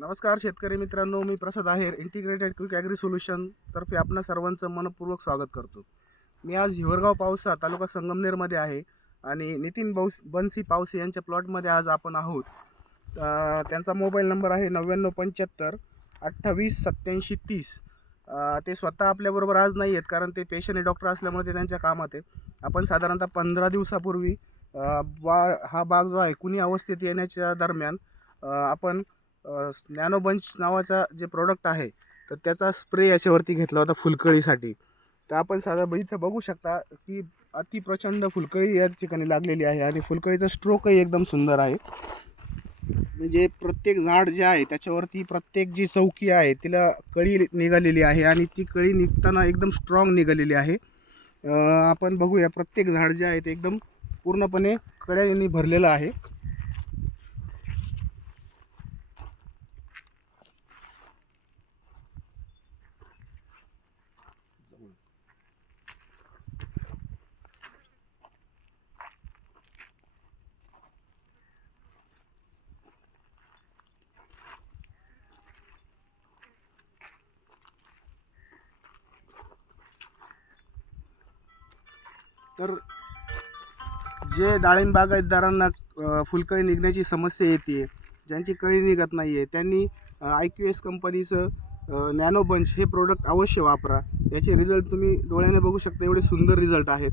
नमस्कार शेतकरी मित्रांनो, मी प्रसाद आहेर इंटिग्रेटेड क्विक ॲग्री सोल्युशन तर्फे आपणा सर्वांचं मनपूर्वक स्वागत करतो। मी आज हिवरगाव पावसा तालुका संगमनेरमध्ये आहे आणि नितीन बन्सी पावसे यांच्या प्लॉटमध्ये आज आपण आहोत। त्यांचा मोबाईल नंबर आहे 9975 28 87 30। ते स्वतः आपल्याबरोबर आज नाही आहेत कारण ते पेशंट आणि डॉक्टर असल्यामुळे ते त्यांच्या कामात आहे। आपण साधारणतः 15 दिवसापूर्वी हा बाग जो आहे कुणी अवस्थेत येण्याच्या दरम्यान आपण नॅनो बंच नावाचा जे प्रोडक्ट आहे तर त्याचा स्प्रे याच्यावरती घेतला होता फुलकळीसाठी। तर आपण साधा इथं बघू शकता की अति प्रचंड फुलकळी या ठिकाणी लागलेली आहे आणि फुलकळीचा स्ट्रोकही एकदम सुंदर आहे। म्हणजे प्रत्येक झाड जे आहे त्याच्यावरती प्रत्येक जी चौकी आहे तिला कळी निघालेली आहे आणि ती कळी निघताना एकदम स्ट्रॉंग निघालेली आहे। आपण बघूया प्रत्येक झाड जे आहे ते एकदम पूर्णपणे कळ्यांनी भरलेलं आहे। तर जे डाळिंब बागायतदारांना फुलकळी निघण्याची समस्या येते, ज्यांची कळी निघत नाही आहे त्यांनी IQS कंपनीचं नॅनो बंच हे प्रोडक्ट अवश्य वापरा। याचे रिझल्ट तुम्ही डोळ्याने बघू शकता, एवढे सुंदर रिझल्ट आहेत।